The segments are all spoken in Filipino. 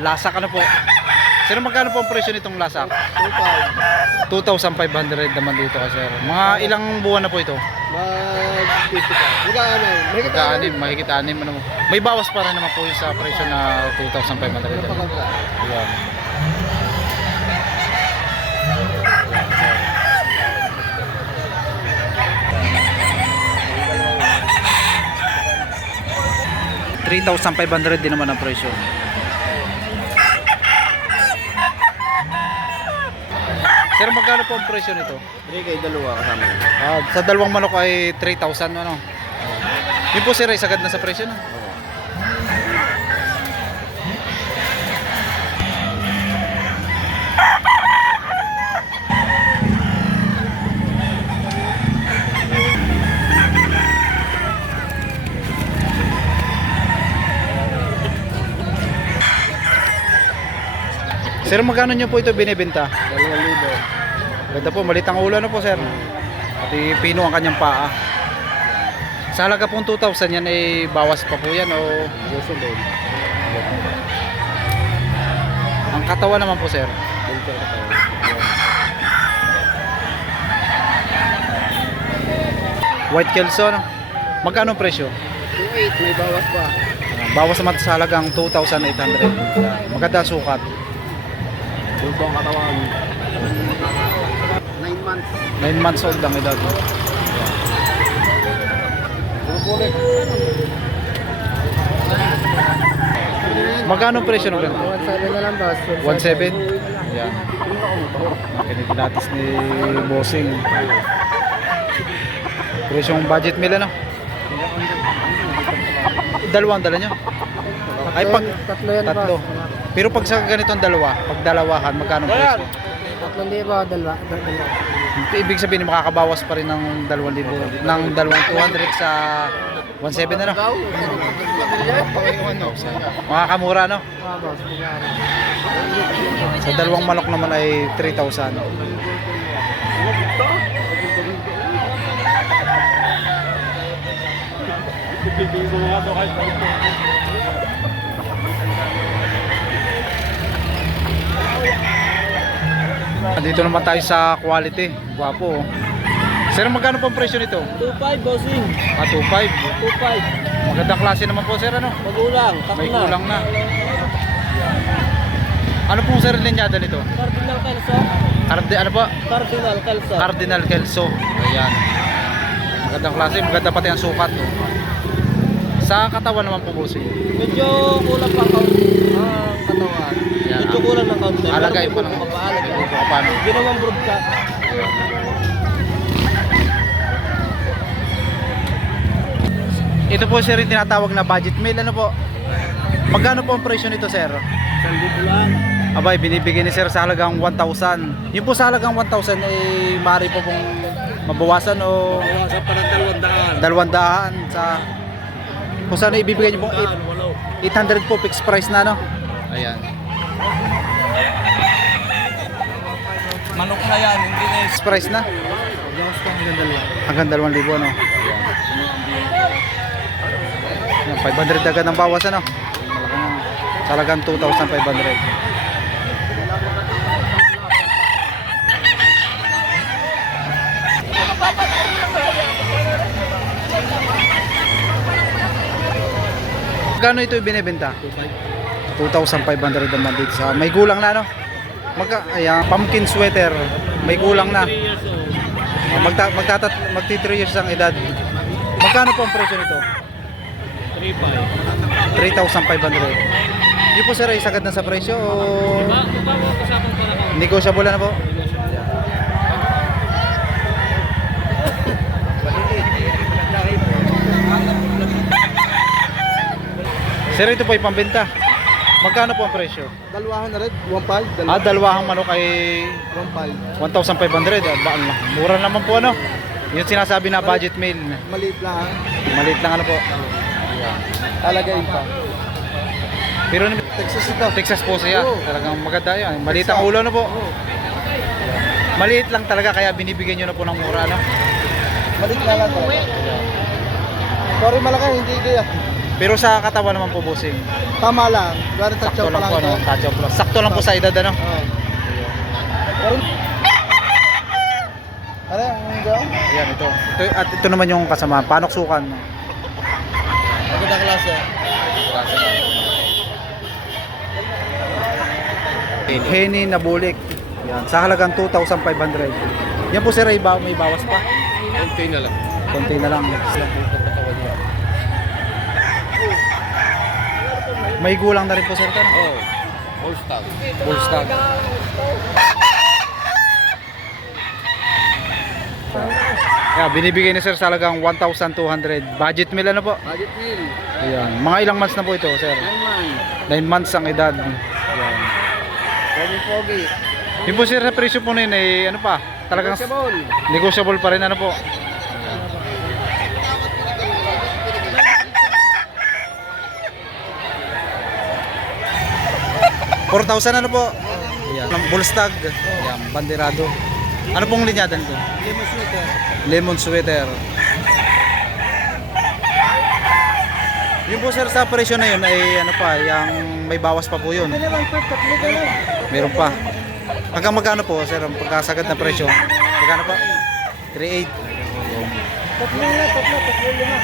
lasak ano po. Sir, magkano po ang presyo nitong lasak? 2,500 naman dito ka sir. Mga ilang buwan na po ito? Mag-50 ka. Magka-anim, mahigit 6 ano. May bawas pa rin naman po yung sa presyo na 2,500. Ayan. 3,500 din naman ang presyo. Sir, magkano po ang presyo nito? Hindi kayo dalawa kasama. Sa dalawang manok ay 3,000 ano. Yun po sir, ay sagad na sa presyo no? Sir, magkano nyo po ito binibenta? 2,000. Ganda po, maliit ang ulo na po sir. Pati pino ang kanyang paa. Sa halaga pong 2,000 yan ay bawas pa po yan o... Gusto din. Ang katawan naman po sir. Ganito ang katawan. White Kelso no? Magkano ang presyo? 2,800, may bawas pa. Bawas naman sa halagang 2,800. Maganda ang sukat. Ganito ang katawan. 9 months. 9 months old ang edad. Ulit. Magkano ang presyo ng ganito? 1,700 na lang boss. 1,700? Yan. Kiniglatis ni Bossing. Presyong budget meal ano? Dalawang dala nyo? Ay pag Tatlo yan tatlo. boss. Pero pag sa ganitong dalawa, pag dalawahan, magkano ang presyo? 3,000, dalawa. Ibig sabihin makakabawas pa rin ng 2,000 ng 200 sa 1,700 ano? Makakamura no? Boss. Sa dalawang manok naman ay 3,000. Dito naman tayo sa quality. Guwapo. Sir, magkano po ang presyo nito? 2,500 bossing. 2,500. 2,500. Magandang klase naman po sir ano? Magulang. May kulang na. Ano pong sir linyada nito? Cardinal Kelso. Ano po? Cardinal Kelso. Cardinal Kelso. Ayan. Magandang klase, maganda pati ang sukat. Oh. Sa katawan naman po bossing. Medyo kulang pa ang katawan. Yan. Medyo kulang ng kaunti. Alagay pa lang. Papaalagay. Ito paano? Ginawang broadcast. Ito po sir yung tinatawag na budget meal. Ano po? Magkano po ang presyo nito sir? Saldi po lang. Abay, binibigyan ni sir sa halagang 1,000. Yung po sa halagang 1,000 ay maaari po pong mabawasan o Sa parang 200. 200 sa kung saan ibibigay niyo pong 800 po fixed price na no? Ayan. Manok na yan, hindi na Fixed price na? Hanggang 2,000 ano? Ayan, 500 agad ang bawas ano? Malaki na. Sa halagang 2,500. Magkano ito ibinebenta? 2,500 naman dito sa may gulang na no? Ayan, pumpkin sweater, may gulang na. Magti 3 years ang edad. Magkano po ang presyo nito? 3,500. Di po sir, ay sagad na sa presyo o negotiable na po? Sir, ito po ay pambenta. Magkano po ang presyo? 200, 1,500. Dalawang manok ay 1,500. 1,500. Mura naman po ano? Yung sinasabi na budget meal. Maliit lang. Maliit lang ano po. Talagayin pa. Pero Texas ito. Texas po siya. Oo. Talagang maganda yan. Maliit ang ulo na po. Maliit lang talaga kaya binibigyan nyo na po ng mura no? Maliit lang talaga. Sorry malaki, hindi kaya. Pero sa katawan naman po bossing. Tama lang. Gano'n Sakto touch lang pa po, lang ito. no? Touch up lang. Sakto lang po sa edad, ano? Oo. Pero, ano yung gawin? Ayan, ito. At ito naman yung kasama, panoksukan. Magandang klase. Henny na bulik. Yan, sa halagang 2,500. Yan po sir, ay may bawas pa. Konti na lang. Konti na lang. May gulang na rin po sir ito. No? Oo. All stock. Full stock. Yeah, binibigay ni sir sa halagang 1,200. Budget meal ano po? Budget meal. Ayan. Mga ilang months na po ito sir? 9 months ang edad. Ayan. Pogi-pogi. Yung po sir na presyo po na yun ay ano pa? Talagang Negotiable. negotiable pa rin ano po? 4,000 ano po? Ayan. Bullstag. Ayan. Banderado. Ano pong linyada nito? Lemon sweater. Lemon sweater. Yung po sir sa presyo na yun ay ano pa, yung may bawas pa po yun. Ano lang, tatlo ka lang. Meron pa. Hanggang magkano po sir ang pagkasagad na presyo? Magkano pa? 3,800. Tatlo lima.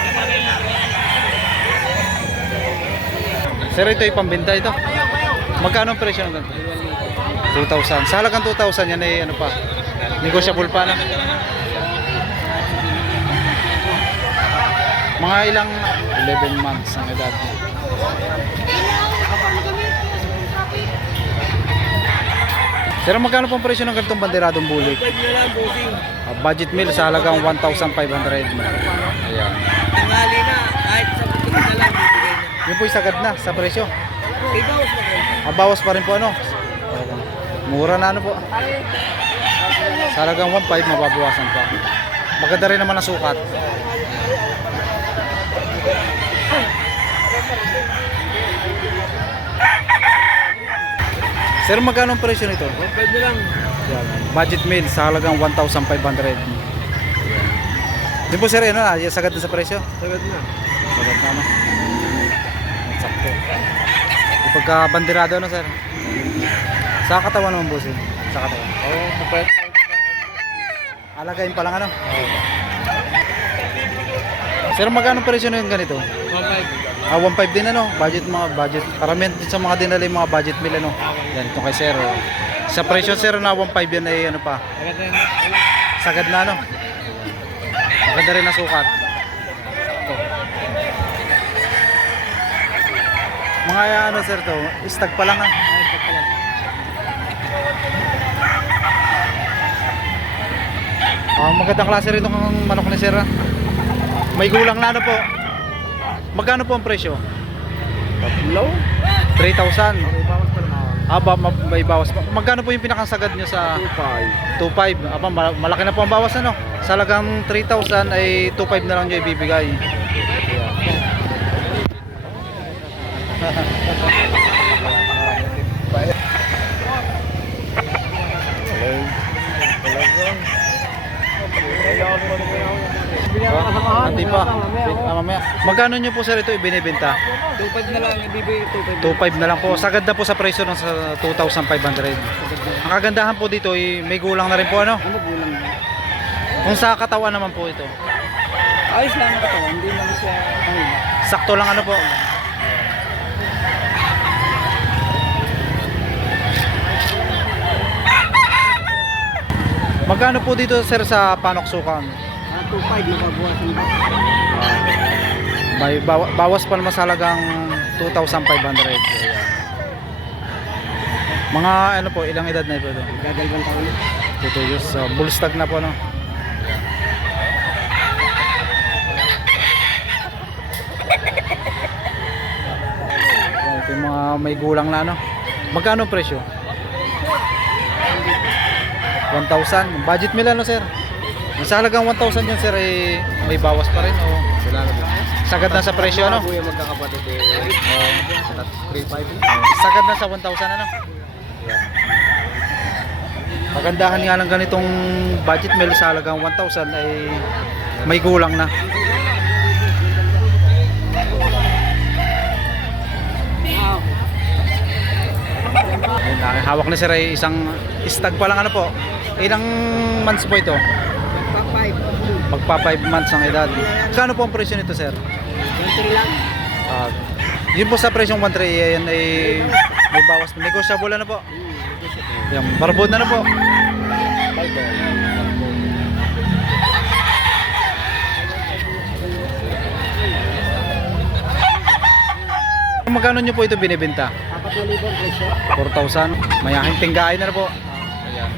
Sir ito ay pambenta ito. Magkano ang presyo ng ganito? 2,000. Sa halagang 2,000 yan ay ano pa? Negotiable pa na. Mga ilang 11 months ang edad. Sir, magkano pong presyo ng ganitong banderadong bulik? Budget meal sa halagang 1,500. Ayan. Tingali na, kahit sa puting na lang, bibigay na. Yun po sagad na sa presyo. Ibawas na kayo. Bawas pa rin po ano. Mura na ano po. Sa halagang 1,500 mababawasan pa. Maganda rin naman ang sukat. Sir, magkano ang presyo nito? 1.5 na lang. Yan. Budget meal sa halagang 1,500. Di po sir, ano na, sagad na sa presyo? Sagad na. Sagad na ano? Sakto. Pagka banderado ano sir? Sa katawan naman boss eh. Sa katawan. Oo, mapayat. Alagayin pa lang ano? Sir, magkano ang presyo na yung ganito? 1.5. 1,500 din ano? Budget mga budget. Karamihan din sa mga dinala yung mga budget meal ano? Yan, ito kay sir. Oh. Sa presyo sir na 1,500 yan ay ano pa? Sagad na yun. Sagad na ano? Maganda rin na sukat. Ito. Mga ano sir to? Istag pa lang ah. Magandang klase rin itong manok ni sir ah. May gulang na ano po? Magkano po ang presyo? Low? 3,000. Ibawas pa lang. May bawas pa. Magkano po yung pinakasagad nyo sa 2.5. 2,500? Malaki na po ang bawas ano? Sa halagang 3,000 ay 2,500 na lang nyo ibibigay. Hindi pa. Mamaya. Magkano nyo po sir ito ibinibenta? 2.5 na lang, ibibigay 2,500 2.5. na lang po. Sagad na po sa presyo ng sa 2,500. Ang kagandahan po dito ay may gulang na rin po ano? Ano gulang na? Kung sa katawan naman po ito. Ayos lang ito, hindi naman siya kanina. Sakto lang ano po. Magkano po dito sir sa panoksukan? 2.5 mababawasan ba? May bawas pa naman sa halagang 2,500. Ayan. Mga ano po, ilang edad na ito? Gagalbang taon. 2 years. So, bullstag na po no. Ayan, ito yung mga may gulang na ano. Magkano ang presyo? 1,000. Budget meal ano sir? Sa halagang 1,000 yan sir ay may bawas pa rin o sagad na sa presyo ano? Kuya magkakapatid eh. 3.5. Sagad na sa 1,000 ano? Kagandahan nga ng ganitong budget meal sa halagang 1,000 ay may gulang na. Ayun, hawak ni sir ay isang stag pa lang ano po. Ilang months po ito? Magpa 5 months ang edad. Kano po ang presyo nito sir? 23 lang. Yun po sa presyong 1.3 yan ay may bawas. Negotiable na po. Yan, barbod na po. Magkano nyo po ito binibenta? 4,000 presyo. 4,000. Mayaking tinggain na po. Ayan.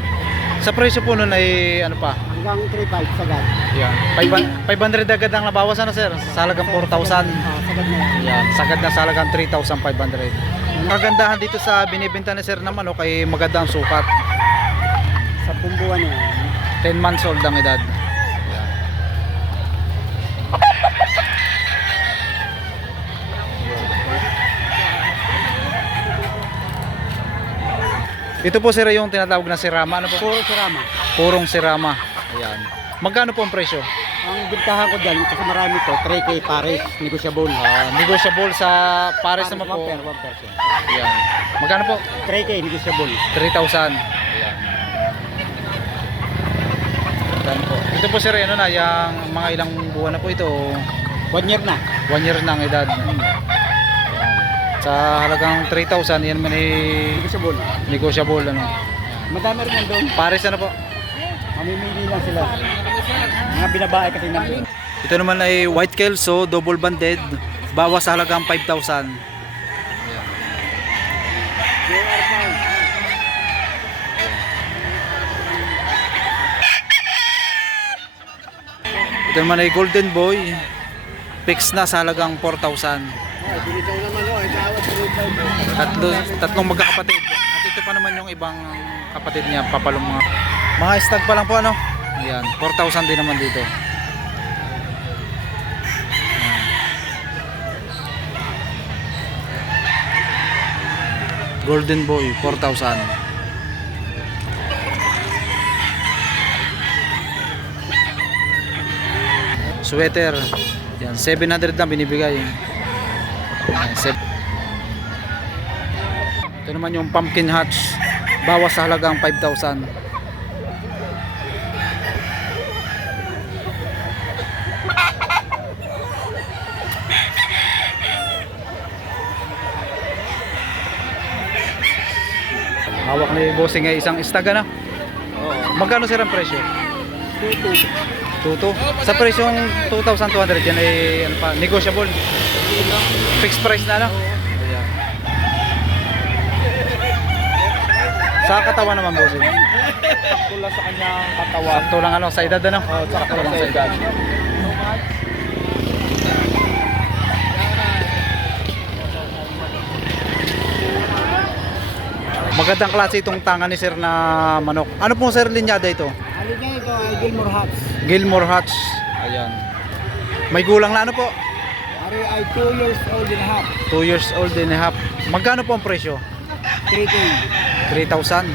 Sa presyo po nun ay ano pa? Hanggang 3,500 sagad. Ayan. 500 agad ang nabawasan na sir. Sa halagang 4,000. Sagad na yan. Ayan. Sagad na sa halagang 3,500. Ang kagandahan dito sa binibenta ni sir naman o kay maganda ang sukat. Sa pumbuan na yan. 10 months old ang edad. Ito po sir yung tinatawag na sirama. Ano po? Puro sirama. Purong sirama. Ayan. Magkano po ang presyo? Ang bintahan ko dyan, kasi marami to, 3K pares, negotiable. Negotiable sa pares naman po. 1%. Ayan. Magkano po? 3K negotiable. 3,000. Ayan. Ayan po. Ito po sir, ano na, yung mga ilang buwan na po ito. 1 year na. 1 year na ang edad. Sa halagang 3,000, yan man ay Negotiable. negotiable. Ano. Madami rin yan doon. Pares ano po? Mamimili lang sila. Mga binabae kasi nandun. Ito naman ay white kelso, double banded. Bawas sa halagang 5,000. Ito naman ay golden boy. Fix na sa halagang 4,000. Tatlong magkakapatid. At ito pa naman yung ibang kapatid niya, papalong mga stag pa lang po ano. Ayan, 4,000 din naman dito. Golden boy, 4,000. Sweater. Yan, 700 na binibigay. Ito naman yung pumpkin hatch. Bawas sa halagang 5,000. Hawak ni bossing ay isang stag na. Magkano sir ang presyo? 2,200. Sa presyong 2,200 yan ay ano pa, negotiable. Fixed price na ano? Ayan. Sa katawan naman bossing. Sakto lang sa kanyang katawan. Sakto lang ano, sa edad ano? Sakto lang sa edad. Magandang klase itong tanga ni sir na manok. Ano pong sir linyada ito? Ano niya ito ay Gilmore Hats. Gilmore Hatch. Ayan. May gulang na ano po? Ari ay 2 years old and a half. 2 years old and a half. Magkano po ang presyo? 3K. 3,000.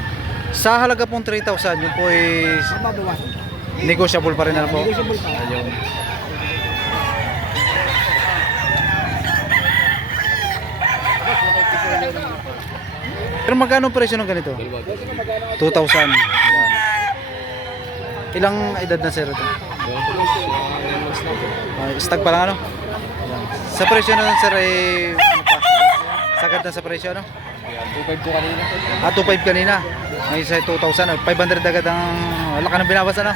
Sa halaga pong 3,000, yun po ay Mababawasan. negotiable pa rin na po. Negotiable pa. Ayun. Pero magkano ang presyo ng ganito? 2,000. Ayan. Ilang edad na sir ito? Stag pa lang ano? Ayan. Sa presyo na sir ay ano pa? Sagad na sa presyo ano? 2.5 po kanina. 2.5 kanina. Ngayon sa 2,000. 500 agad ang laki ng binawas ano?